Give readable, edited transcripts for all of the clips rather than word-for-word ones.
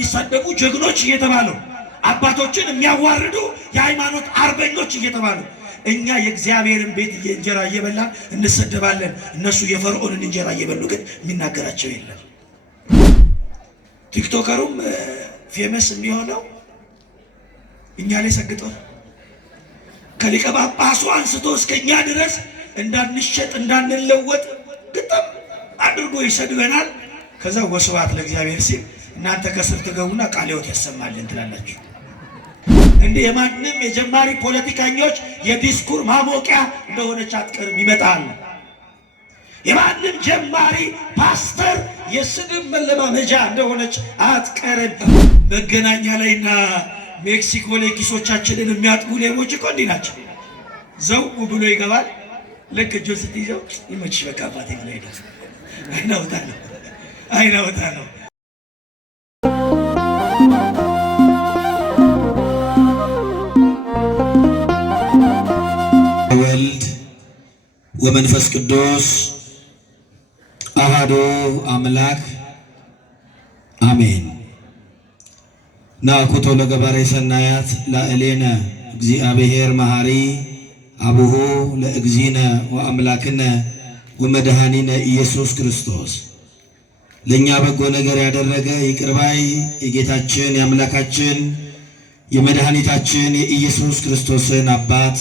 የሚሳደቡ ጀግኖች እየተባሉ አባቶችን የሚያዋርዱ የሃይማኖት አርበኞች እየተባሉ እኛ የእግዚአብሔርን ቤት እንጀራ እየበላን እንሰደባለን። እነሱ የፈርዖንን እንጀራ እየበሉ ግን የሚናገራቸው የለም። ቲክቶከሩም ፌመስ የሚሆነው እኛ ላይ ሰግጦ ከሊቀ ጳጳሱ አንስቶ እስከኛ ድረስ እንዳንሸጥ እንዳንለወጥ ግጥም አድርጎ ይሰድበናል። ከዛ ወስብሐት ለእግዚአብሔር ሲል እናንተ ከስር ትገቡና ቃለ ሕይወት ያሰማልን ትላላችሁ። እንደ የማንም የጀማሪ ፖለቲከኞች የዲስኩር ማሞቂያ እንደሆነች አትቀርም፣ ይመጣል። የማንም ጀማሪ ፓስተር የስድብ መለማመጃ እንደሆነች አትቀርም። መገናኛ ላይና ሜክሲኮ ላይ ኪሶቻችንን የሚያጥቡ ሌቦች እኮ እንዲህ ናቸው። ዘው ብሎ ይገባል። ልክ እጁን ስትይዘው ይመችሽ በቃ አባቴ ብሎ ሄደ። አይናወጣለሁ። ወልድ ወመንፈስ ቅዱስ አሐዱ አምላክ አሜን። ናኩቶ ለገባሬ ሰናያት ላዕሌነ እግዚአብሔር መሐሪ አቡሁ ለእግዚእነ ወአምላክነ ወመድኃኒነ ኢየሱስ ክርስቶስ ለእኛ በጎ ነገር ያደረገ ይቅር ባይ የጌታችን የአምላካችን የመድኃኒታችን የኢየሱስ ክርስቶስን አባት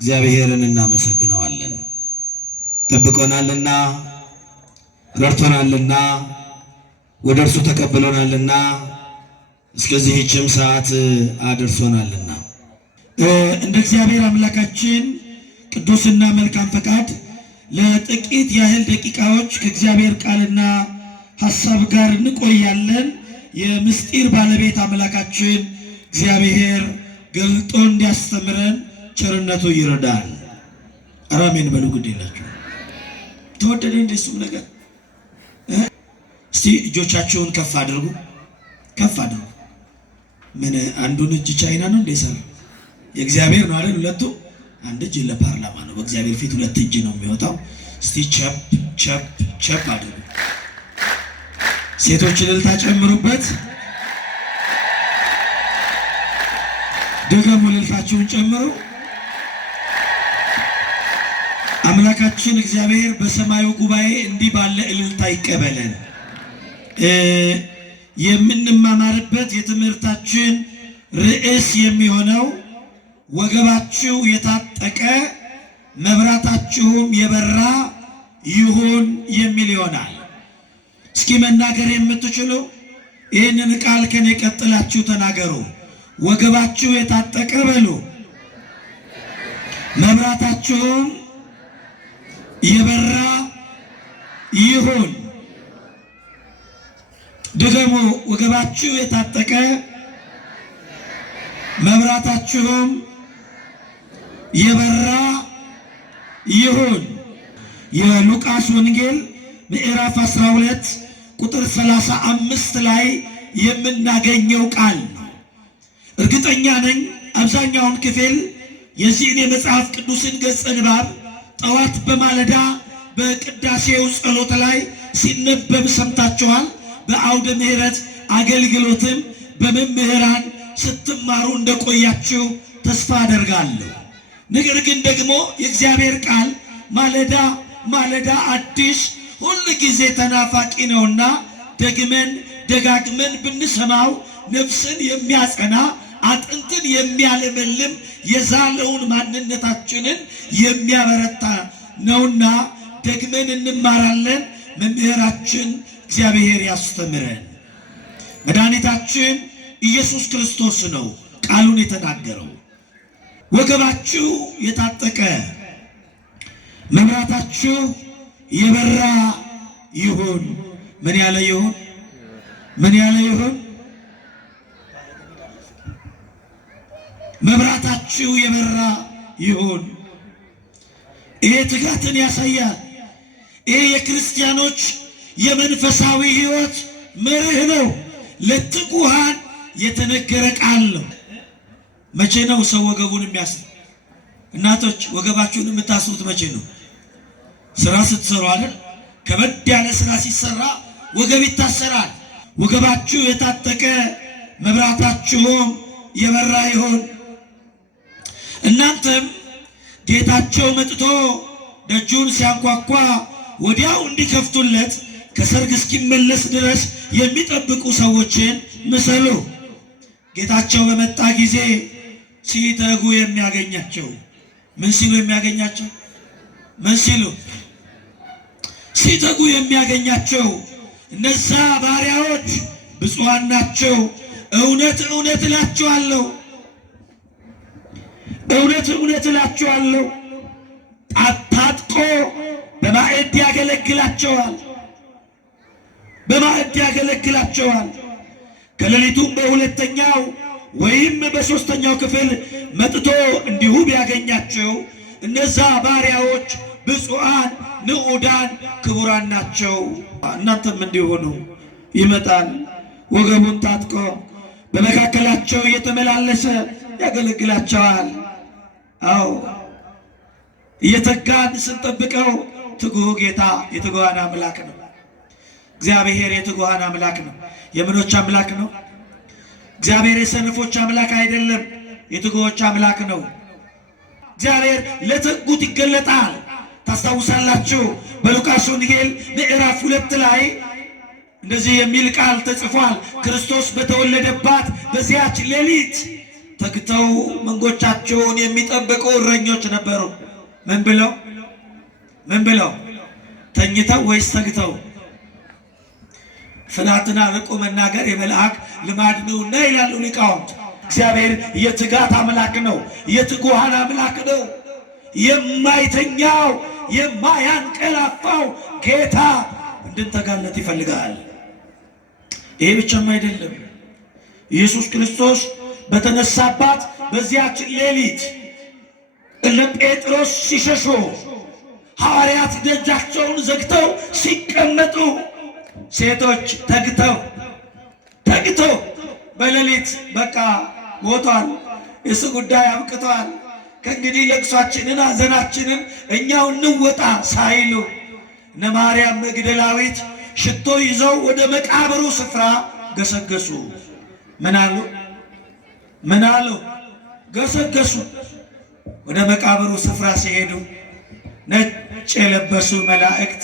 እግዚአብሔርን እናመሰግነዋለን። ጠብቆናልና ረድቶናልና ወደ እርሱ ተቀብሎናልና እስከዚህችም ሰዓት አድርሶናልና እንደ እግዚአብሔር አምላካችን ቅዱስና መልካም ፈቃድ ለጥቂት ያህል ደቂቃዎች ከእግዚአብሔር ቃልና ሐሳብ ጋር እንቆያለን። የምስጢር ባለቤት አምላካችን እግዚአብሔር ገልጦ እንዲያስተምረን ቸርነቱ ይረዳል። አሜን በሉ። ግድ የላችሁ ተወደደ እንደሱም ነገር እስቲ እጆቻችሁን ከፍ አድርጉ፣ ከፍ አድርጉ። ምን አንዱን እጅ ቻይና ነው እንደሰራ የእግዚአብሔር ነው አይደል? ሁለቱ አንድ እጅ ለፓርላማ ነው። በእግዚአብሔር ፊት ሁለት እጅ ነው የሚወጣው። እስቲ ቸፕ ቸፕ ቸፕ አድርጉ። ሴቶች እልልታ ጨምሩበት። ደግሞ እልልታችሁን ጨምሩ። አምላካችን እግዚአብሔር በሰማዩ ጉባኤ እንዲህ ባለ እልልታ ይቀበለን። የምንማማርበት የትምህርታችን ርዕስ የሚሆነው ወገባችሁ የታጠቀ መብራታችሁም የበራ ይሁን የሚል ይሆናል። እስኪ መናገር የምትችሉ ይህንን ቃል ከኔ ቀጥላችሁ ተናገሩ። ወገባችሁ የታጠቀ በሉ፣ መብራታችሁም የበራ ይሁን። ደግሞ ወገባችሁ የታጠቀ መብራታችሁም የበራ ይሁን። የሉቃስ ወንጌል ምዕራፍ 12 ቁጥር 35 ላይ የምናገኘው ቃል ነው። እርግጠኛ ነኝ አብዛኛውን ክፍል የዚህን የመጽሐፍ ቅዱስን ገጸ ንባብ ጠዋት በማለዳ በቅዳሴው ጸሎት ላይ ሲነበብ ሰምታችኋል። በአውደ ምሕረት አገልግሎትም በመምህራን ስትማሩ እንደቆያችሁ ተስፋ አደርጋለሁ። ነገር ግን ደግሞ የእግዚአብሔር ቃል ማለዳ ማለዳ አዲስ ሁል ጊዜ ተናፋቂ ነውና ደግመን ደጋግመን ብንሰማው ነፍስን የሚያጸና አጥንትን የሚያለመልም የዛለውን ማንነታችንን የሚያበረታ ነውና ደግመን እንማራለን። መምህራችን እግዚአብሔር ያስተምረን። መድኃኒታችን ኢየሱስ ክርስቶስ ነው ቃሉን የተናገረው። ወገባችሁ የታጠቀ መብራታችሁ የበራ ይሁን። ምን ያለ ይሁን? ምን ያለ ይሁን? መብራታችሁ የበራ ይሁን። ይሄ ትጋትን ያሳያል። ይሄ የክርስቲያኖች የመንፈሳዊ ሕይወት መርህ ነው። ለትጉሃን የተነገረ ቃል ነው። መቼ ነው ሰው ወገቡን የሚያስር? እናቶች ወገባችሁን የምታስሩት መቼ ነው? ስራ ስትሰሩ አይደል? ከበድ ያለ ስራ ሲሰራ ወገብ ይታሰራል። ወገባችሁ የታጠቀ መብራታችሁም የበራ ይሁን። እናንተም ጌታቸው መጥቶ ደጁን ሲያንኳኳ ወዲያው እንዲከፍቱለት ከሰርግ እስኪመለስ ድረስ የሚጠብቁ ሰዎችን ምሰሉ። ጌታቸው በመጣ ጊዜ ሲተጉ የሚያገኛቸው ምን ሲሉ የሚያገኛቸው? ምን ሲሉ? ሲተጉ የሚያገኛቸው እነዛ ባሪያዎች ብፁዓን ናቸው። እውነት እውነት እላችኋለሁ፣ እውነት እውነት እላችኋለሁ ታጥቆ በማዕድ ያገለግላቸዋል፣ በማዕድ ያገለግላቸዋል። ከሌሊቱም በሁለተኛው ወይም በሦስተኛው ክፍል መጥቶ እንዲሁ ቢያገኛቸው እነዛ ባሪያዎች ብፁዓን ንዑዳን ክቡራን ናቸው። እናንተም እንዲሆኑ ይመጣል፣ ወገቡን ታጥቆ በመካከላቸው እየተመላለሰ ያገለግላቸዋል። አዎ እየተጋን ስንጠብቀው ትጉህ ጌታ የትጉሃን አምላክ ነው። እግዚአብሔር የትጉሃን አምላክ ነው። የምኖች አምላክ ነው። እግዚአብሔር የሰነፎች አምላክ አይደለም፣ የትጉሆች አምላክ ነው። እግዚአብሔር ለተጉት ይገለጣል። ታስታውሳላችሁ በሉቃስ ወንጌል ምዕራፍ 2 ላይ እንደዚህ የሚል ቃል ተጽፏል። ክርስቶስ በተወለደባት በዚያች ሌሊት ተግተው መንጎቻቸውን የሚጠብቁ እረኞች ነበሩ። ምን ብለው ተኝተው ወይስ ተግተው? ፍናትን አርቆ መናገር የመልአክ ልማድ ነውና ይላሉ ሊቃውንት። እግዚአብሔር የትጋት አምላክ ነው፣ የትጉሃን አምላክ ነው። የማይተኛው የማያንቀላፋው ጌታ እንድንተጋለት ይፈልጋል። ይሄ ብቻም አይደለም። ኢየሱስ ክርስቶስ በተነሳባት በዚያች ሌሊት እነ ጴጥሮስ ሲሸሹ፣ ሐዋርያት ደጃቸውን ዘግተው ሲቀመጡ፣ ሴቶች ተግተው በሌሊት በቃ ሞቷል፣ እሱ ጉዳይ አብቅቷል፣ ከእንግዲህ ለቅሷችንን ሐዘናችንን እኛው እንወጣ ሳይሉ እነ ማርያም መግደላዊት ሽቶ ይዘው ወደ መቃብሩ ስፍራ ገሰገሱ። ምን አሉ? ገሰገሱ። ወደ መቃብሩ ስፍራ ሲሄዱ ነጭ የለበሱ መላእክት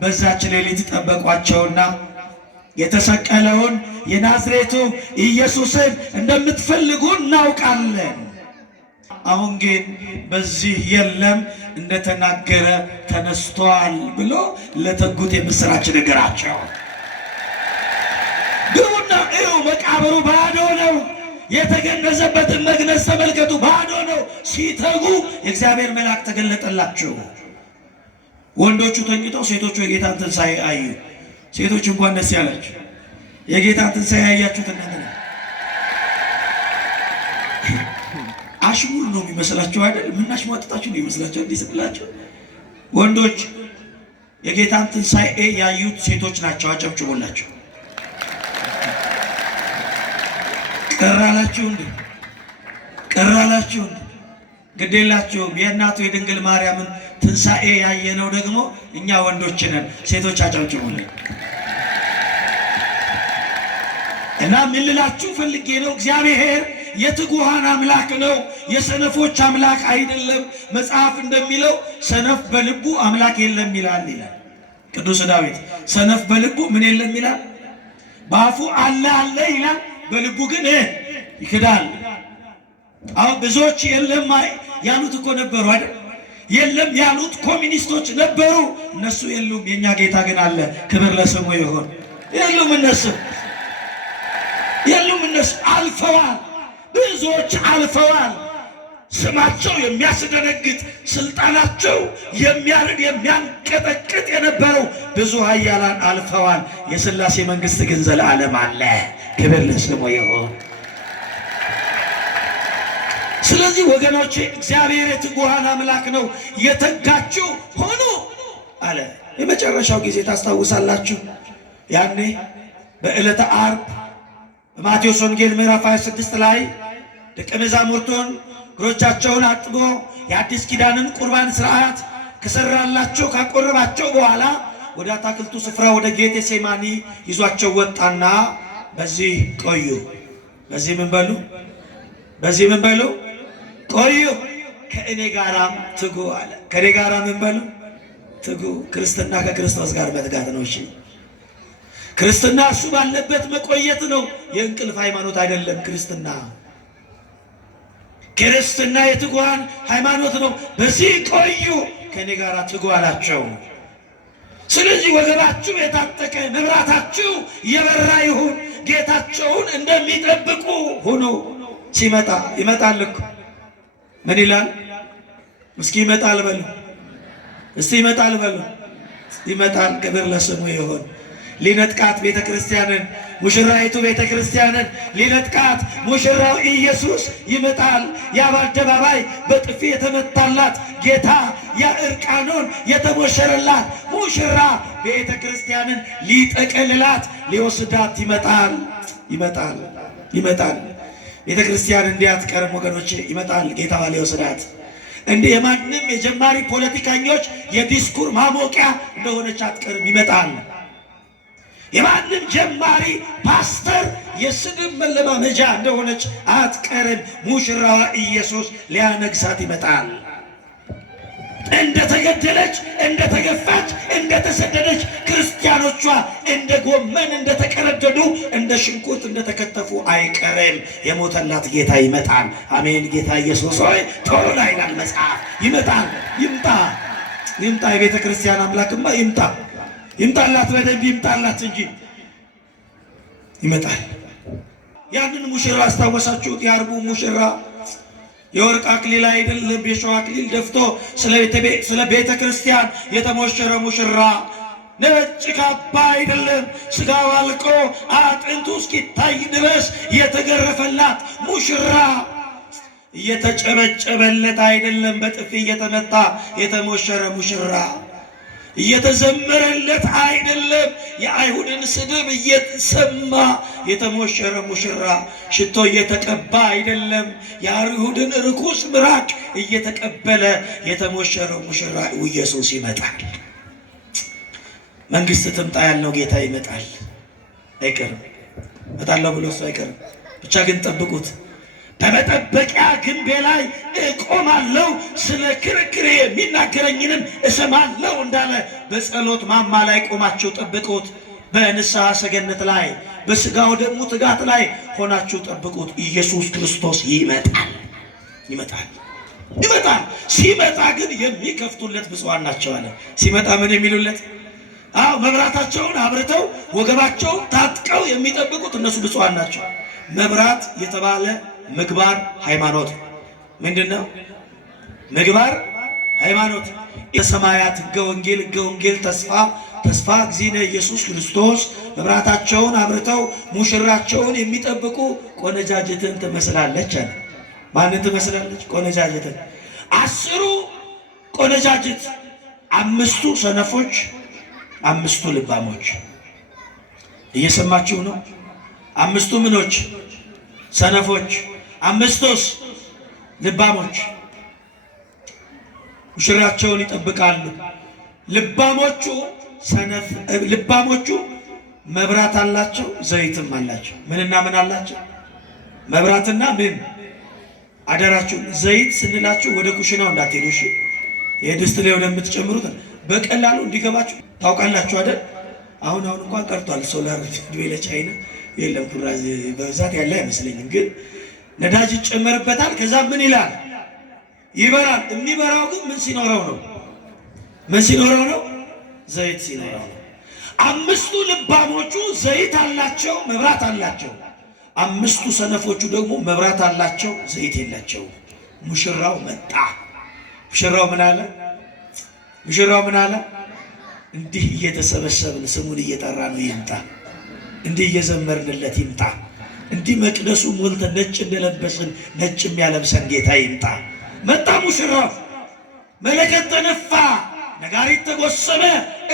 በዛች ሌሊት ጠበቋቸውና የተሰቀለውን የናዝሬቱ ኢየሱስን እንደምትፈልጉ እናውቃለን፣ አሁን ግን በዚህ የለም፣ እንደተናገረ ተነስቷል ብሎ ለተጉት የምስራች ነገራቸው። ግቡና እዩ፣ መቃብሩ ባዶ ነው። የተገነዘበትን መግነዝ ተመልከቱ፣ ባዶ ነው። ሲተጉ የእግዚአብሔር መልአክ ተገለጠላቸው። ወንዶቹ ተኝተው ሴቶቹ የጌታን ትንሣኤ አዩ። ሴቶች እንኳን ደስ ያላችሁ፣ የጌታን ትንሣኤ ያያችሁት እናንተ ነው። አሽሙር ነው የሚመስላችሁ አይደል? ምናሽሟጥጣችሁ ነው የሚመስላችሁ? እንዲህ ስትላችሁ ወንዶች የጌታን ትንሣኤ ያዩት ሴቶች ናቸው። አጨብጭቡላቸው። ቀራላችሁ እንዴ? ቀራላችሁ እንዴ? ግዴላችሁም። የእናቱ የድንግል ማርያምን ትንሣኤ ያየነው ደግሞ እኛ ወንዶች ነን። ሴቶች አጨብጭቡልን። እና ምን ልላችሁ ፈልጌ ነው፣ እግዚአብሔር የትጉሃን አምላክ ነው፣ የሰነፎች አምላክ አይደለም። መጽሐፍ እንደሚለው ሰነፍ በልቡ አምላክ የለም ይላል ቅዱስ ዳዊት። ሰነፍ በልቡ ምን የለም ይላል? በአፉ አለ አለ ይላል፣ በልቡ ግን ይክዳል። አሁን ብዙዎች የለም ያሉት እኮ ነበሩ አይደል? የለም ያሉት ኮሚኒስቶች ነበሩ። እነሱ የሉም፣ የኛ ጌታ ግን አለ። ክብር ለስሙ ይሁን። የሉም እነሱ አልፈዋል። ብዙዎች አልፈዋል። ስማቸው የሚያስደነግጥ፣ ስልጣናቸው የሚያርድ የሚያንቀጠቅጥ የነበረው ብዙ ኃያላን አልፈዋል። የሥላሴ መንግሥት ግን ዘለዓለም አለ። ክብር ለስሙ ይሁን። ስለዚህ ወገኖቼ እግዚአብሔር የትጉሃን አምላክ ነው። የተጋችሁ ሆኖ አለ። የመጨረሻው ጊዜ ታስታውሳላችሁ። ያኔ በዕለተ ዓርብ በማቴዎስ ወንጌል ምዕራፍ 26 ላይ ደቀ መዛሙርቱን እግሮቻቸውን አጥቦ የአዲስ ኪዳንን ቁርባን ስርዓት ከሰራላቸው ካቆረባቸው በኋላ ወደ አታክልቱ ስፍራ ወደ ጌቴሴማኒ ይዟቸው ወጣና በዚህ ቆዩ። በዚህ ምን በሉ? በዚህ ምን በሉ? ቆዩ፣ ከእኔ ጋራ ትጉ አለ። ከእኔ ጋራ ምን በሉ? ትጉ። ክርስትና ከክርስቶስ ጋር መትጋት ነው። እሺ፣ ክርስትና እሱ ባለበት መቆየት ነው። የእንቅልፍ ሃይማኖት አይደለም ክርስትና። ክርስትና የትጉሃን ሃይማኖት ነው። በዚህ ቆዩ፣ ከእኔ ጋር ትጉ አላቸው። ስለዚህ ወገባችሁ የታጠቀ መብራታችሁ የበራ ይሁን። ጌታቸውን እንደሚጠብቁ ሁኑ። ሲመጣ ይመጣል እኮ ምን ይላል? እስኪ ይመጣል በሉ። እስቲ ይመጣል በሉ። ይመጣል። ክብር ለስሙ ይሁን። ሊነጥቃት ቤተ ክርስቲያንን፣ ሙሽራይቱ ቤተ ክርስቲያንን ሊነጥቃት ሙሽራው ኢየሱስ ይመጣል። ያ በአደባባይ በጥፊ የተመታላት ጌታ፣ ያ እርቃኑን የተሞሸረላት ሙሽራ ቤተ ክርስቲያንን ሊጠቀልላት ሊወስዳት ይመጣል። ይመጣል። ይመጣል። ቤተ ክርስቲያን እንዲህ አትቀርም ወገኖቼ። ይመጣል ጌታዋ ሊወስዳት። እንዲህ የማንም የጀማሪ ፖለቲከኞች የዲስኩር ማሞቂያ እንደሆነች አትቀርም። ይመጣል። የማንም ጀማሪ ፓስተር የስድብ መለማመጃ እንደሆነች አትቀርም። ሙሽራዋ ኢየሱስ ሊያነግሳት ይመጣል። እንደተገደለች፣ እንደተገፋች፣ እንደተሰደደች ክርስቲያኖቿ እንደ ጎመን እንደተቀረደዱ፣ እንደ ሽንኩርት እንደተከተፉ አይቀርም። የሞተላት ጌታ ይመጣል። አሜን። ጌታ ኢየሱስ ሆይ ቶሎ ና ይላል መጽሐፍ። ይመጣል። ይምጣ፣ ይምጣ። የቤተ ክርስቲያን አምላክማ ይምጣ። ይምጣላት፣ በደንብ ይምጣላት እንጂ ይመጣል። ያንን ሙሽራ አስታወሳችሁት? የአርቡ ሙሽራ የወርቅ አክሊል አይደለም የሸዋ አክሊል ደፍቶ ስለ ቤተ ክርስቲያን የተሞሸረ ሙሽራ፣ ነጭ ካባ አይደለም ስጋው አልቆ አጥንቱ እስኪታይ ድረስ የተገረፈላት ሙሽራ፣ እየተጨበጨበለት አይደለም በጥፊ እየተመታ የተሞሸረ ሙሽራ፣ እየተዘመረለት አይደለም የአይሁድን ስድብ እየሰማ የተሞሸረ ሙሽራ፣ ሽቶ እየተቀባ አይደለም የአይሁድን ርኩስ ምራቅ እየተቀበለ የተሞሸረ ሙሽራ ኢየሱስ ይመጣል። መንግስት ትምጣ ያልነው ጌታ ይመጣል። አይቀርም። እመጣለሁ ብሎ እሱ አይቀርም። ብቻ ግን ጠብቁት። በመጠበቂያ ግንቤ ላይ እቆማለሁ፣ ስለ ክርክሬ የሚናገረኝንም እሰማለሁ እንዳለ በጸሎት ማማ ላይ ቆማችሁ ጠብቁት። በንስሐ ሰገነት ላይ በስጋው ደሙ ትጋት ላይ ሆናችሁ ጠብቁት። ኢየሱስ ክርስቶስ ይመጣል። ይመጣል። ይመጣል። ሲመጣ ግን የሚከፍቱለት ብፁዓን ናቸው አለ። ሲመጣ ምን የሚሉለት? አዎ መብራታቸውን አብርተው ወገባቸውን ታጥቀው የሚጠብቁት እነሱ ብፁዓን ናቸው። መብራት የተባለ ምግባር ሃይማኖት ምንድነው? ምግባር ሃይማኖት የሰማያት ሕገ ወንጌል ተስፋ እግዚእነ ኢየሱስ ክርስቶስ መብራታቸውን አብርተው ሙሽራቸውን የሚጠብቁ ቆነጃጅትን ትመስላለች አለ። ማንን ትመስላለች? ቆነጃጅትን። 10 ቆነጃጅት፣ 5ቱ ሰነፎች፣ 5ቱ ልባሞች። እየሰማችሁ ነው? 5ቱ ምኖች? ሰነፎች፣ 5ቱስ ልባሞች። ሙሽራቸውን ይጠብቃሉ። ልባሞቹ መብራት አላቸው፣ ዘይትም አላቸው። ምንና ምን አላቸው? መብራትና ምን? አደራችሁ ዘይት ስንላችሁ ወደ ኩሽናው እንዳትሄዱ እሺ። የድስት ላይ ወደምትጨምሩት በቀላሉ እንዲገባችሁ ታውቃላችሁ አይደል? አሁን እንኳን ቀርቷል። ሶላር ድቤለ ቻይና የለም ኩራዝ በብዛት ያለ አይመስለኝም። ግን ነዳጅ ይጨመርበታል። ከዛ ምን ይላል? ይበራል። የሚበራው ግን ምን ሲኖረው ነው? ምን ሲኖረው ነው? ዘይት ሲኖረው ነው። 5ቱ ልባሞቹ ዘይት አላቸው፣ መብራት አላቸው። 5ቱ ሰነፎቹ ደግሞ መብራት አላቸው፣ ዘይት የላቸው። ሙሽራው መጣ። ሙሽራው ምን አለ? እንዲህ እየተሰበሰብን ስሙን እየጠራ ነው ይምጣ። እንዲህ እየዘመርንለት ይምጣ። እንዲህ መቅደሱ ሞልተ ነጭ እንደለበስን ነጭ የሚያለብሰን ጌታ ይምጣ። መጣ ሙሽራው። መለከት ተነፋ፣ ነጋሪት ተጎሰመ፣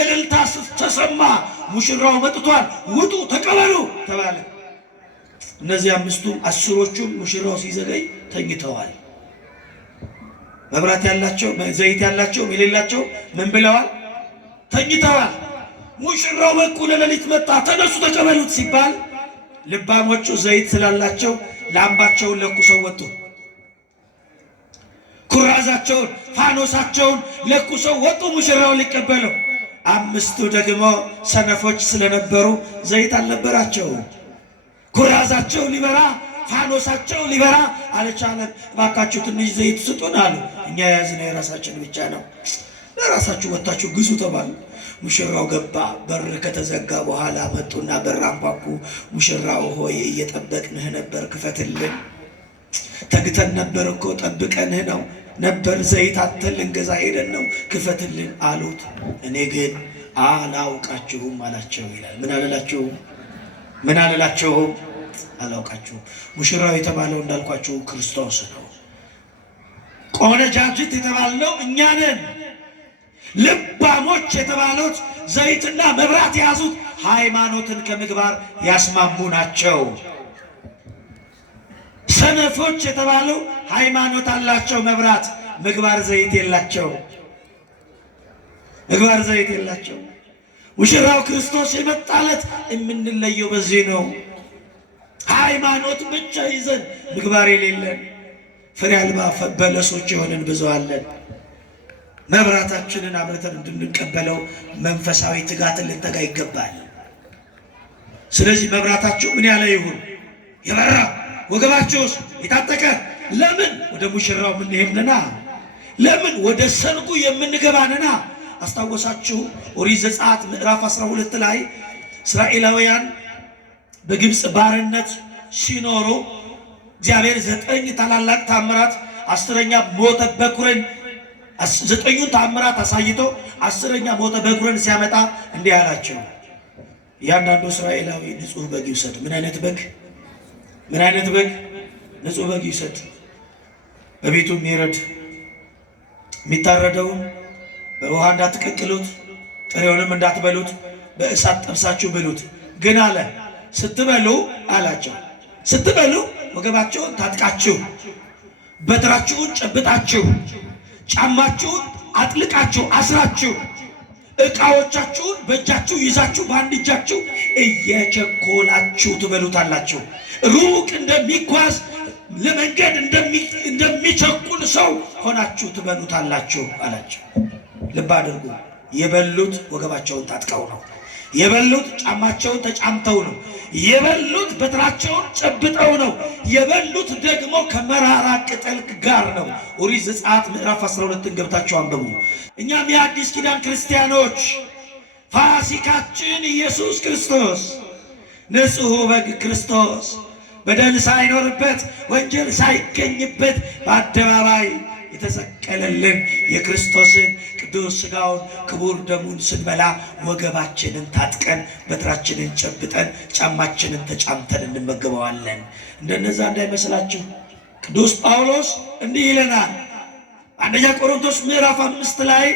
እልልታ ተሰማ። ሙሽራው መጥቷል፣ ውጡ ተቀበሉ ተባለ። እነዚህ 10ዎቹም ሙሽራው ሲዘገይ ተኝተዋል። መብራት ያላቸው ዘይት ያላቸው የሌላቸው ምን ብለዋል? ተኝተዋል። ሙሽራው በኩለ ሌሊት መጣ፣ ተነሱ ተቀበሉት ሲባል ልባሞቹ ዘይት ስላላቸው ላምባቸውን ለኩሰው ወጡ። ኩራዛቸውን ፋኖሳቸውን ለኩሰው ወጡ ሙሽራውን ሊቀበለው። አምስቱ ደግሞ ሰነፎች ስለነበሩ ዘይት አልነበራቸው። ኩራዛቸው ሊበራ ፋኖሳቸው ሊበራ አልቻለም። እባካችሁ ትንሽ ዘይት ስጡን አሉ። እኛ የያዝነው የራሳችን ብቻ ነው፣ ለራሳችሁ ወጣችሁ ግዙ ተባሉ። ሙሽራው ገባ። በር ከተዘጋ በኋላ መጡና በር አንኳኩ። ሙሽራው ሆይ እየጠበቅንህ ነበር፣ ክፈትልን። ተግተን ነበር እኮ ጠብቀንህ ነው ነበር፣ ዘይት አተን ልንገዛ ሄደን ነው፣ ክፈትልን አሉት። እኔ ግን አላውቃችሁም አላቸው ይላል። ምን አላላችሁም? ምን አላላችሁም? አላውቃችሁም። ሙሽራው የተባለው እንዳልኳችሁ ክርስቶስ ነው። ቆነጃጅት የተባልነው እኛ ነን። ልባሞች የተባሉት ዘይትና መብራት የያዙት ሃይማኖትን ከምግባር ያስማሙ ናቸው። ሰነፎች የተባሉ ሃይማኖት አላቸው መብራት፣ ምግባር ዘይት የላቸው። ምግባር ዘይት የላቸው። ሙሽራው ክርስቶስ የመጣለት የምንለየው በዚህ ነው። ሃይማኖት ብቻ ይዘን ምግባር የሌለን ፍሬ አልባ በለሶች የሆንን ብዙ አለን። መብራታችንን አብርተን እንድንቀበለው መንፈሳዊ ትጋትን ልንተጋ ይገባል። ስለዚህ መብራታችሁ ምን ያለ ይሁን? የበራ ወገባችሁስ የታጠቀ። ለምን? ወደ ሙሽራው የምንሄድንና ለምን? ወደ ሰርጉ የምንገባንና። አስታወሳችሁ? ኦሪት ዘጸአት ምዕራፍ 12 ላይ እስራኤላውያን በግብፅ ባርነት ሲኖሩ እግዚአብሔር 9 ታላላቅ ታምራት 10ኛ ሞተ በኩርን 9ኙን ታምራት አሳይቶ 10ኛ ሞተ በኩርን ሲያመጣ እንዲህ አላቸው፣ እያንዳንዱ እስራኤላዊ ንጹሕ በግ ይውሰድ። ምን አይነት በግ? ምን አይነት በግ? ንጹሕ በግ ይውሰድ። በቤቱ የሚረድ የሚታረደውን በውሃ እንዳትቀቅሉት፣ ጥሬውንም እንዳትበሉት፣ በእሳት ጠብሳችሁ ብሉት። ግን አለ ስትበሉ አላቸው፣ ስትበሉ ወገባችሁን ታጥቃችሁ፣ በትራችሁን ጨብጣችሁ፣ ጫማችሁን አጥልቃችሁ አስራችሁ፣ ዕቃዎቻችሁን በእጃችሁ ይዛችሁ በአንድ እጃችሁ እየቸኮላችሁ ትበሉታላችሁ። ሩቅ እንደሚጓዝ ለመንገድ እንደሚቸኩል ሰው ሆናችሁ ትበሉታላችሁ አላቸው። ልብ አድርጉ። የበሉት ወገባቸውን ታጥቀው ነው። የበሉት ጫማቸውን ተጫምተው ነው። የበሉት በትራቸውን ጨብጠው ነው። የበሉት ደግሞ ከመራራ ቅጠል ጋር ነው። ኦሪት ዘጸአት ምዕራፍ 12ን ገብታችሁ አንብቡ። እኛም የአዲስ ኪዳን ክርስቲያኖች ፋሲካችን ኢየሱስ ክርስቶስ፣ ንጹሕ በግ ክርስቶስ በደል ሳይኖርበት ወንጀል ሳይገኝበት በአደባባይ የተሰቀለልን የክርስቶስን ቅዱስ ሥጋውን ክቡር ደሙን ስንበላ ወገባችንን ታጥቀን በትራችንን ጨብጠን ጫማችንን ተጫምተን እንመገበዋለን። እንደነዛ እንዳይመስላችሁ። ቅዱስ ጳውሎስ እንዲህ ይለናል። አንደኛ ቆሮንቶስ ምዕራፍ 5 ላይ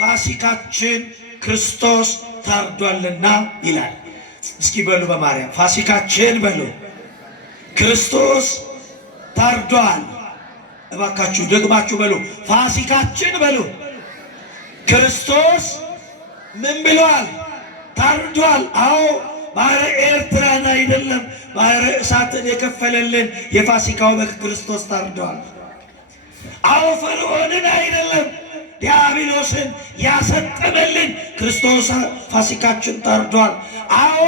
ፋሲካችን ክርስቶስ ታርዷልና ይላል። እስኪ በሉ በማርያም ፋሲካችን በሉ። ክርስቶስ ታርዷል። እባካችሁ ደግማችሁ በሉ። ፋሲካችን በሉ። ክርስቶስ ምን ብሏል? ታርዷል። አዎ ባህረ ኤርትራን አይደለም ባህረ እሳትን የከፈለልን የፋሲካው በግ ክርስቶስ ታርዷል። አዎ ፈርዖንን አይደለም ዲያብሎስን ያሰጠመልን ክርስቶስ ፋሲካችን ታርዷል። አዎ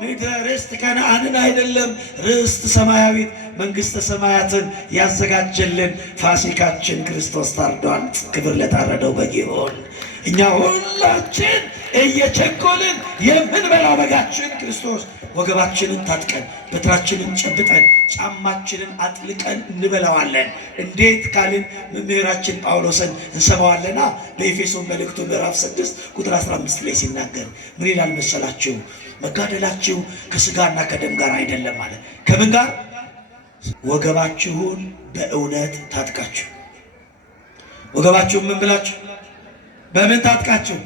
ምድረ ርስት ከነዓንን አይደለም ርስት ሰማያዊት መንግሥተ ሰማያትን ያዘጋጀልን ፋሲካችን ክርስቶስ ታርዷል። ክብር ለታረደው በግ ይሁን። እኛ ሁላችን እየቸኮልን የምንበላው በጋችን ክርስቶስ ወገባችንን ታጥቀን በትራችንን ጨብጠን ጫማችንን አጥልቀን እንበላዋለን። እንዴት ካልን መምህራችን ጳውሎስን እንሰማዋለና በኤፌሶን መልእክቱ ምዕራፍ 6 ቁጥር 15 ላይ ሲናገር ምን ይላል መሰላችሁ? መጋደላችሁ ከሥጋና ከደም ጋር አይደለም ማለት። ከምን ጋር? ወገባችሁን በእውነት ታጥቃችሁ። ወገባችሁን ምን ብላችሁ? በምን ታጥቃችሁ?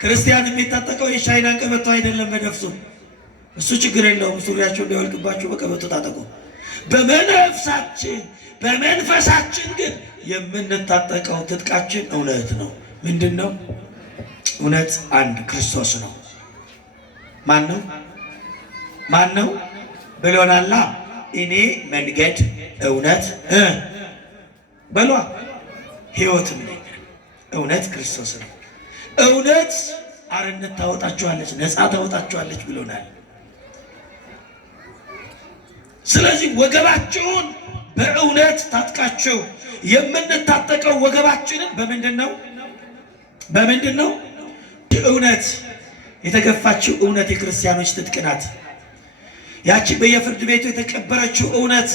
ክርስቲያን የሚታጠቀው የሻይናን ቀበቶ አይደለም በነፍሱ። እሱ ችግር የለውም። ሱሪያቸው እንዳይወልቅባችሁ በቀበቶ ታጠቁ። በመነፍሳችን በመንፈሳችን ግን የምንታጠቀው ትጥቃችን እውነት ነው። ምንድን ነው እውነት? አንድ ክርስቶስ ነው። ማን ነው ብሎናላ። እኔ መንገድ እውነት በሏ ሕይወትም ነኝ። እውነት ክርስቶስ ነው። እውነት አርነት ታወጣችኋለች፣ ነፃ ታወጣችኋለች ብሎናል። ስለዚህ ወገባችሁን በእውነት ታጥቃችሁ፣ የምንታጠቀው ወገባችንን በምንድን ነው? እውነት የተገፋችው እውነት የክርስቲያኖች ትጥቅ ናት። ያቺ በየፍርድ ቤቱ የተቀበረችው እውነት፣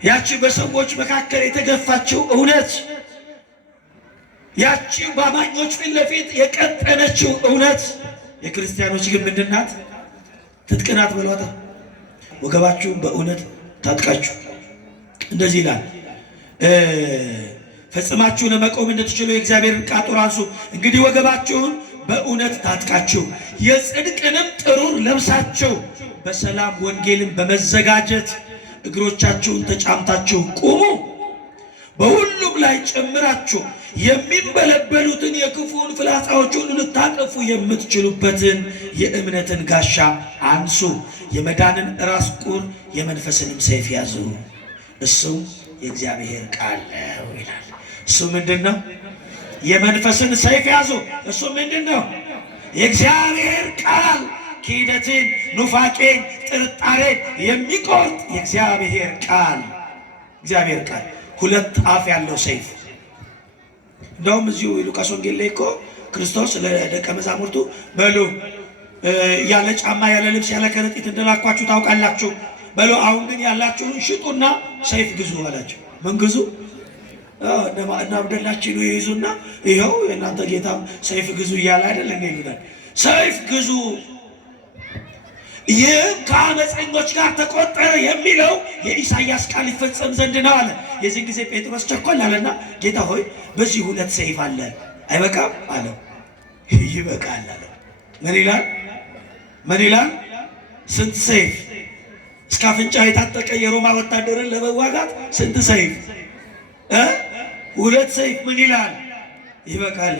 ያቺ በሰዎች መካከል የተገፋችው እውነት፣ ያቺ በአማኞች ፊት ለፊት የቀጠነችው እውነት የክርስቲያኖች ግን ምንድን ናት? ትጥቅ ናት በሏታ። ወገባችሁን በእውነት ታጥቃችሁ እንደዚህ ይላል፣ ፈጽማችሁ ለመቆም እንድትችሉ የእግዚአብሔርን ዕቃ ጦር አንሱ። እንግዲህ ወገባችሁን በእውነት ታጥቃችሁ የጽድቅንም ጥሩር ለብሳችሁ በሰላም ወንጌልን በመዘጋጀት እግሮቻችሁን ተጫምታችሁ ቁሙ። በሁሉም ላይ ጨምራችሁ የሚንበለበሉትን የክፉን ፍላጻዎቹን ልታጠፉ የምትችሉበትን የእምነትን ጋሻ አንሱ። የመዳንን ራስ ቁር የመንፈስንም ሰይፍ ያዙ፣ እሱም የእግዚአብሔር ቃል ነው ይላል። እሱ ምንድን ነው? የመንፈስን ሰይፍ ያዙ። እሱ ምንድን ነው? የእግዚአብሔር ቃል። ክህደትን፣ ኑፋቄን፣ ጥርጣሬን የሚቆርጥ የእግዚአብሔር ቃል። እግዚአብሔር ቃል ሁለት አፍ ያለው ሰይፍ። እንደውም እዚሁ ሉቃስ ወንጌል ላይ እኮ ክርስቶስ ለደቀ መዛሙርቱ በሉ ያለ ጫማ ያለ ልብስ ያለ ከረጢት እንደላኳችሁ ታውቃላችሁ። በሉ አሁን ግን ያላችሁን ሽጡና ሰይፍ ግዙ አላቸው። ምን ግዙ? እና አብደላችሁ ይይዙና ይኸው የእናንተ ጌታም ሰይፍ ግዙ እያለ አይደል እንዴ ይላል። ሰይፍ ግዙ፣ ይህ ከአመፀኞች ጋር ተቆጠረ የሚለው የኢሳይያስ ቃል ይፈጸም ዘንድ ነው አለ። የዚህ ጊዜ ጴጥሮስ ቸኮል አለና ጌታ ሆይ በዚህ ሁለት ሰይፍ አለ አይበቃም አለው። ይበቃል አለ። ምን ይላል? ስንት ሰይፍ? እስከ አፍንጫ የታጠቀ የሮማ ወታደርን ለመዋጋት ስንት ሰይፍ? ሁለት ሰይፍ። ምን ይላል? ይበቃል።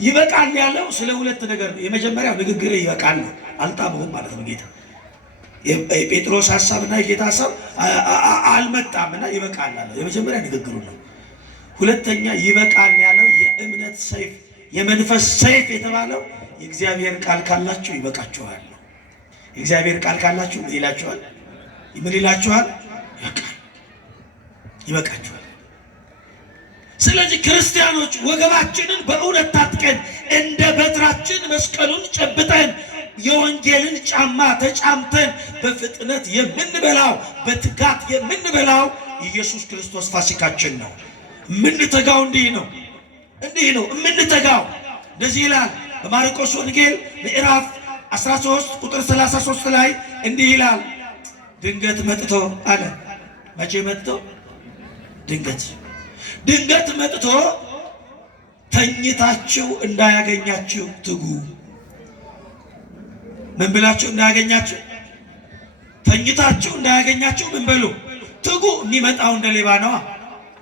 ይበቃል ያለው ስለ ሁለት ነገር ነው። የመጀመሪያው ንግግር ይበቃል ነው፣ አልጣመውም ማለት ነው ጌታ። የጴጥሮስ ሐሳብና የጌታ ሐሳብ አልመጣምና ይበቃል አለ። የመጀመሪያ ንግግሩ ነው። ሁለተኛ ይበቃል ያለው የእምነት ሰይፍ፣ የመንፈስ ሰይፍ የተባለው የእግዚአብሔር ቃል ካላችሁ ይበቃችኋል። የእግዚአብሔር ቃል ካላችሁ ምን ይላችኋል? ይበቃችኋል። ስለዚህ ክርስቲያኖች ወገባችንን በእውነት ታጥቀን እንደ በትራችን መስቀሉን ጨብጠን የወንጌልን ጫማ ተጫምተን በፍጥነት የምንበላው በትጋት የምንበላው ኢየሱስ ክርስቶስ ፋሲካችን ነው። የምንተጋው እንዲህ ነው የምንተጋው። እንደዚህ ይላል በማርቆስ ወንጌል ምዕራፍ 13 ቁጥር 33 ላይ እንዲህ ይላል፣ ድንገት መጥቶ አለ። መቼ መጥቶ? ድንገት መጥቶ ተኝታችሁ እንዳያገኛችሁ ትጉ። ምን ብላችሁ እንዳያገኛችሁ? ተኝታችሁ እንዳያገኛችሁ ምን በሉ? ትጉ። የሚመጣው እንደ ሌባ ነዋ።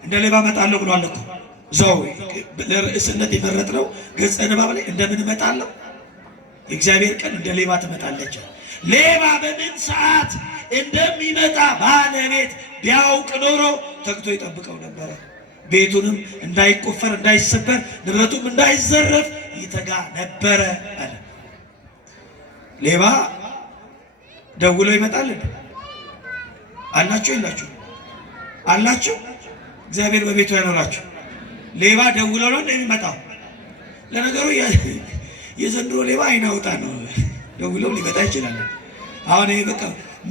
እንደ ሌባ እመጣለሁ ብሏል እኮ እዛው ለርዕስነት የመረጥነው ገጸ ንባብ ላይ እንደምን እመጣለሁ? የእግዚአብሔር ቀን እንደ ሌባ ትመጣለች። ሌባ በምን ሰዓት እንደሚመጣ ባለቤት ቢያውቅ ኖሮ ተግቶ ይጠብቀው ነበረ። ቤቱንም እንዳይቆፈር እንዳይሰበር፣ ንብረቱም እንዳይዘረፍ ይተጋ ነበረ አለ። ሌባ ደውሎ ይመጣል አላችሁ? የላችሁ? አላችሁ? እግዚአብሔር በቤቱ ያኖራችሁ። ሌባ ደውሎ ነው የሚመጣው። ለነገሩ የዘንድሮ ሌባ አይናውጣ ነው። ደውለው ሊመጣ ይችላል። አሁን ይሄ በቃ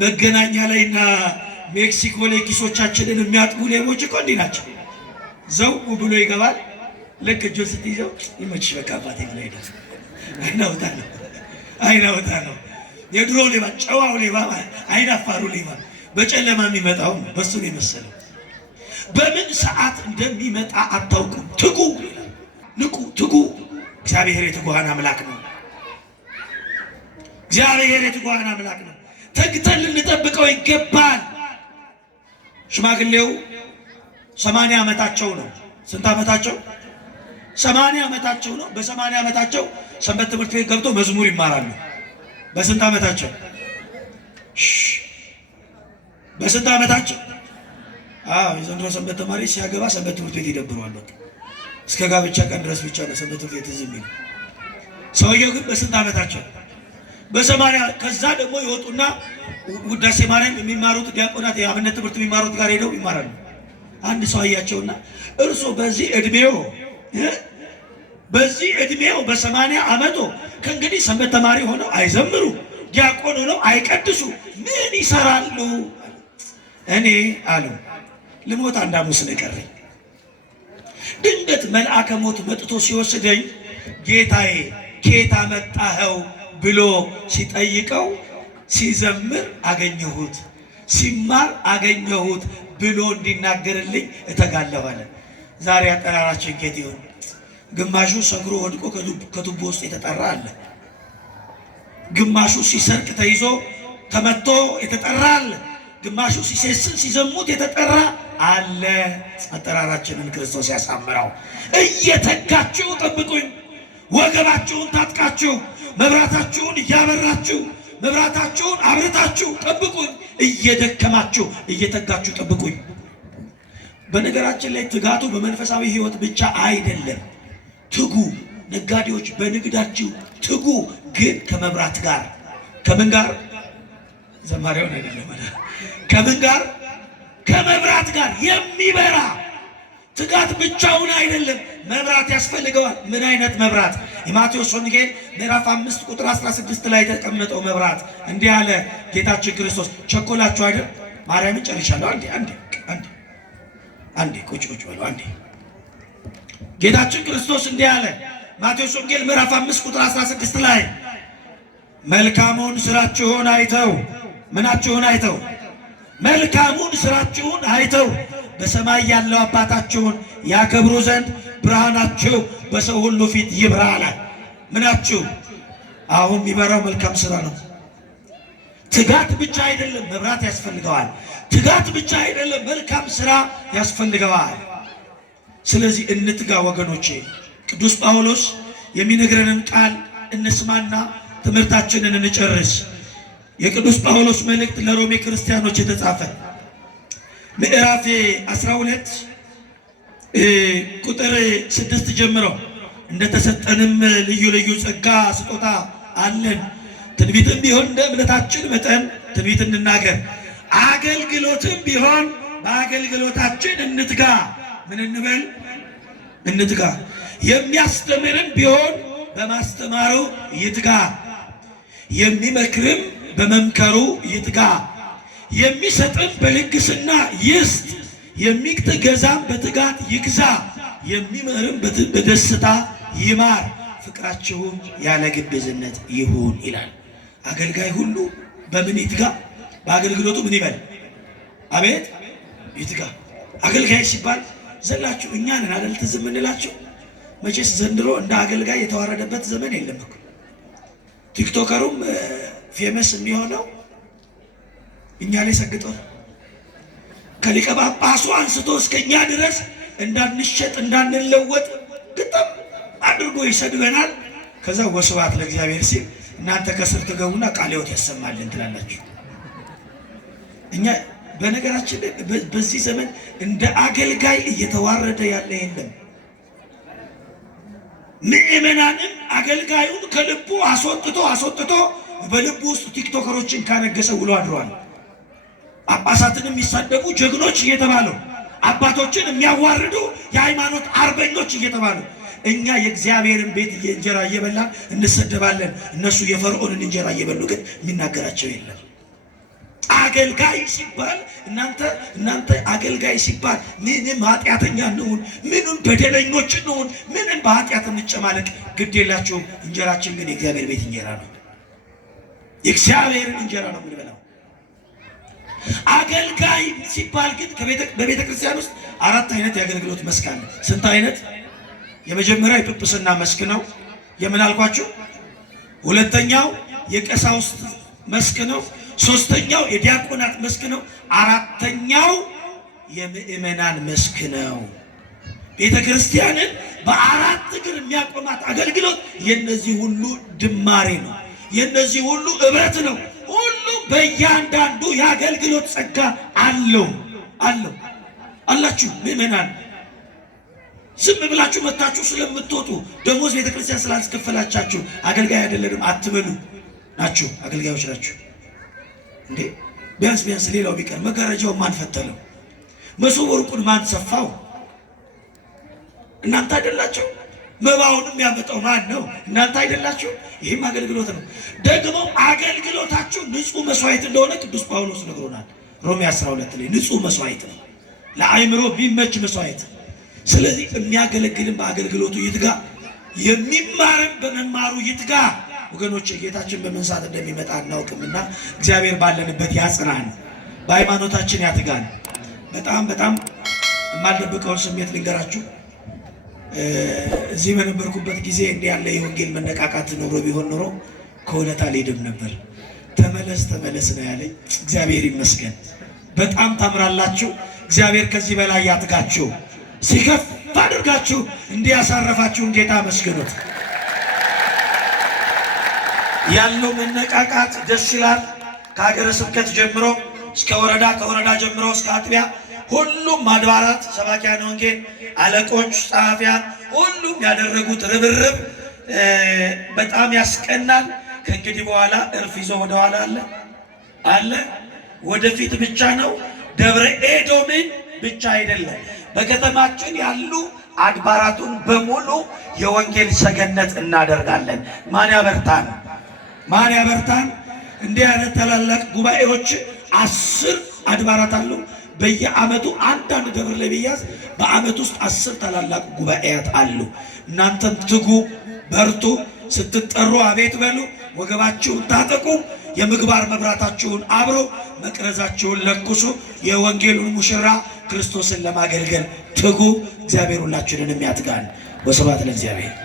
መገናኛ ላይና ሜክሲኮ ላይ ኪሶቻችንን የሚያጥቡ ሌቦች እኮ እንዲህ ናቸው። ዘው ብሎ ይገባል። ልክ እጁን ስትይዘው ይመችሽ በቃ አባቴ ብሎ ሄዳል። አይናውጣ ነው። የድሮ ሌባ፣ ጨዋው ሌባ፣ አይናፋሩ ሌባ በጨለማ የሚመጣው በሱ ነው የመሰለው። በምን ሰዓት እንደሚመጣ አታውቁም። ትጉ፣ ንቁ፣ ትጉ። እግዚአብሔር የትጉሃን አምላክ ነው። እግዚአብሔር የትጉሃን አምላክ ነው። ተግተን ልንጠብቀው ይገባል። ሽማግሌው 80 ዓመታቸው ነው። ስንት ዓመታቸው? 80 ዓመታቸው ነው። በ80 ዓመታቸው ሰንበት ትምህርት ቤት ገብቶ መዝሙር ይማራሉ። በስንት ዓመታቸው? በስንት ዓመታቸው? የዘንድሮ ሰንበት ተማሪ ሲያገባ ሰንበት ትምህርት ቤት ይደብረዋል። በቃ እስከ ጋብቻ ቀን ድረስ ብቻ ነው ሰንበት ትምህርት ቤት ዝም ይላል። ሰውየው ግን በስንት ዓመታቸው? በ80 ከዛ ደግሞ ይወጡና ውዳሴ ማርያም የሚማሩት ዲያቆናት የአብነት ትምህርት የሚማሩት ጋር ሄደው ይማራሉ። አንድ ሰው አያቸውና እርሶ በዚህ እድሜው በ80 ዓመቱ ከእንግዲህ ሰንበት ተማሪ ሆነው አይዘምሩ፣ ዲያቆን ሆነው አይቀድሱ፣ ምን ይሰራሉ? እኔ አሉ ልሞት አንድ ሐሙስ ነው የቀረኝ። ድንገት መልአከ ሞት መጥቶ ሲወስደኝ ጌታዬ ኬታ መጣኸው ብሎ ሲጠይቀው ሲዘምር አገኘሁት፣ ሲማር አገኘሁት ብሎ እንዲናገርልኝ እተጋለሁ አለ። ዛሬ አጠራራችን ኬት ይሆን? ግማሹ ሰግሮ ወድቆ ከቱቦ ውስጥ የተጠራ አለ። ግማሹ ሲሰርቅ ተይዞ ተመቶ የተጠራ አለ። ግማሹ ሲሴስን ሲዘሙት የተጠራ አለ። አጠራራችንን ክርስቶስ ያሳምረው። እየተጋችሁ ጠብቁኝ። ወገባችሁን ታጥቃችሁ መብራታችሁን እያበራችሁ መብራታችሁን አብርታችሁ ጠብቁኝ። እየደከማችሁ እየተጋችሁ ጠብቁኝ። በነገራችን ላይ ትጋቱ በመንፈሳዊ ሕይወት ብቻ አይደለም። ትጉ ነጋዴዎች፣ በንግዳችሁ ትጉ፣ ግን ከመብራት ጋር። ከምን ጋር? ዘማሪውን አይደለም። ከምን ጋር? ከመብራት ጋር የሚበራ ትጋት ብቻውን አይደለም፣ መብራት ያስፈልገዋል። ምን አይነት መብራት? የማቴዎስ ወንጌል ምዕራፍ 5 ቁጥር 16 ላይ የተቀመጠው መብራት እንዲህ አለ ጌታችን ክርስቶስ። ቸኮላችሁ አይደል? ማርያምን ጨርሻለሁ። አንዴ ቁጭ በሉ አንዴ። ጌታችን ክርስቶስ እንዲህ አለ ማቴዎስ ወንጌል ምዕራፍ 5 ቁጥር 16 ላይ መልካሙን ስራችሁን አይተው ምናችሁን አይተው? መልካሙን ስራችሁን አይተው በሰማይ ያለው አባታችሁን ያከብሩ ዘንድ ብርሃናችሁ በሰው ሁሉ ፊት ይብራ አለ። ምናችሁ? አሁን የሚበራው መልካም ስራ ነው። ትጋት ብቻ አይደለም፣ መብራት ያስፈልገዋል። ትጋት ብቻ አይደለም፣ መልካም ስራ ያስፈልገዋል። ስለዚህ እንትጋ ወገኖቼ። ቅዱስ ጳውሎስ የሚነግረንን ቃል እንስማና ትምህርታችንን እንጨርስ። የቅዱስ ጳውሎስ መልእክት ለሮሜ ክርስቲያኖች የተጻፈ ምዕራፍ 12 ቁጥር 6 ጀምሮ እንደተሰጠንም ልዩ ልዩ ጸጋ ስጦታ አለን፣ ትንቢትም ቢሆን እንደ እምነታችን መጠን ትንቢት እንናገር፣ አገልግሎትም ቢሆን በአገልግሎታችን እንትጋ። ምን እንበል? እንትጋ። የሚያስተምርም ቢሆን በማስተማሩ ይትጋ፣ የሚመክርም በመምከሩ ይትጋ፣ የሚሰጥም በልግስና ይስጥ፣ የሚገዛም በትጋት ይግዛ፣ የሚመርም በደስታ ይማር፣ ፍቅራችሁም ያለ ግብዝነት ይሁን ይላል። አገልጋይ ሁሉ በምን ይትጋ? በአገልግሎቱ ምን ይበል? አቤት ይትጋ። አገልጋይ ሲባል ዘላችሁ እኛ ነን አይደል ትዝ የምንላችሁ? መቼስ ዘንድሮ እንደ አገልጋይ የተዋረደበት ዘመን የለም እኮ። ቲክቶከሩም ፌመስ የሚሆነው እኛ ላይ ሰግጦ ከሊቀ ጳጳሱ አንስቶ እስከኛ ድረስ እንዳንሸጥ እንዳንለወጥ ግጥም አድርጎ ይሰድበናል። ከዛ ወስብሐት ለእግዚአብሔር ሲል እናንተ ከስር ትገቡና ቃለ ሕይወት ያሰማልን ትላላችሁ። እኛ በነገራችን በዚህ ዘመን እንደ አገልጋይ እየተዋረደ ያለ የለም። ምእመናንም አገልጋዩን ከልቡ አስወጥቶ በልቡ ውስጥ ቲክቶከሮችን ካነገሰ ውሎ አድሯል። ጳጳሳትን የሚሳደቡ ጀግኖች እየተባሉ አባቶችን የሚያዋርዱ የሃይማኖት አርበኞች እየተባሉ እኛ የእግዚአብሔርን ቤት እንጀራ እየበላን እንሰደባለን። እነሱ የፈርዖንን እንጀራ እየበሉ ግን የሚናገራቸው የለም። አገልጋይ ሲባል እናንተ አገልጋይ ሲባል ምንም ኃጢአተኛ እንሁን፣ ምንም በደለኞች እንሁን፣ ምንም በኃጢአት እንጨማለቅ ግድ የላቸውም። እንጀራችን ግን የእግዚአብሔር ቤት እንጀራ ነው። የእግዚአብሔርን እንጀራ ነው የምንበላው። አገልጋይ ሲባል ግን በቤተ ክርስቲያን ውስጥ 4 አይነት የአገልግሎት መስክ አለ። ስንት አይነት? የመጀመሪያው የጵጵስና መስክ ነው። የምን አልኳችሁ? ሁለተኛው የቀሳውስት መስክ ነው። ሶስተኛው የዲያቆናት መስክ ነው። አራተኛው የምእመናን መስክ ነው። ቤተ ክርስቲያንን በ4 እግር የሚያቆማት አገልግሎት የነዚህ ሁሉ ድማሬ ነው። የነዚህ ሁሉ ኅብረት ነው። ሁሉም በእያንዳንዱ የአገልግሎት ጸጋ አለው አላችሁ። ምእመናን ዝም ብላችሁ መታችሁ ስለምትወጡ ደሞዝ ቤተክርስቲያን ስላልተከፈላችሁ አገልጋይ አይደለንም አትበሉ። ናችሁ አገልጋዮች ናችሁ እንዴ? ቢያንስ ሌላው ቢቀር መጋረጃው ማን ፈተለው? መሶበ ወርቁን ማን ሰፋው? እናንተ አይደላችሁ? መባውንም ያመጣው ማን ነው? እናንተ አይደላችሁ? ይህም አገልግሎት ነው። ደግሞ አገልግሎታችሁ ንጹህ መስዋዕት እንደሆነ ቅዱስ ጳውሎስ ነግሮናል። ሮሜ 12 ላይ ንጹህ መስዋዕት ነው፣ ለአእምሮ ቢመች መስዋዕት። ስለዚህ የሚያገለግልም በአገልግሎቱ ይትጋ፣ የሚማርም በመማሩ ይትጋ። ወገኖች ጌታችን በምን ሰዓት እንደሚመጣ አናውቅምና እግዚአብሔር ባለንበት ያጽናን፣ በሃይማኖታችን ያትጋን። በጣም የማልደብቀውን ስሜት ልንገራችሁ። እዚህ በነበርኩበት ጊዜ እንዲህ ያለ የወንጌል መነቃቃት ኖሮ ቢሆን ኖሮ ከሁለት አልሄድም ነበር። ተመለስ ነው ያለኝ። እግዚአብሔር ይመስገን። በጣም ታምራላችሁ። እግዚአብሔር ከዚህ በላይ ያትጋችሁ። ሲከፍ አድርጋችሁ እንዲያሳረፋችሁን ጌታ መስግኑት። ያለው መነቃቃት ደስ ይላል። ከሀገረ ስብከት ጀምሮ እስከ ወረዳ፣ ከወረዳ ጀምሮ እስከ አጥቢያ ሁሉም አድባራት ሰባኪያን ወንጌል፣ አለቆች፣ ጸሐፊያን ሁሉም ያደረጉት ርብርብ በጣም ያስቀናል። ከእንግዲህ በኋላ እርፍ ይዞ ወደ ኋላ አለ ወደፊት ብቻ ነው። ደብረ ኤዶምን ብቻ አይደለም፣ በከተማችን ያሉ አድባራቱን በሙሉ የወንጌል ሰገነት እናደርጋለን። ማን ያበርታን? እንዲህ አይነት ታላላቅ ጉባኤዎች 10 አድባራት አሉ። በየዓመቱ አንዳንድ ደብር ላይ ቢያዝ በዓመት ውስጥ 10 ታላላቅ ጉባኤያት አሉ። እናንተም ትጉ፣ በርቱ። ስትጠሩ አቤት በሉ። ወገባችሁን ታጠቁ። የምግባር መብራታችሁን አብሮ መቅረዛችሁን ለኩሱ። የወንጌሉን ሙሽራ ክርስቶስን ለማገልገል ትጉ። እግዚአብሔር ሁላችንን የሚያትጋን። ወስብሐት ለእግዚአብሔር።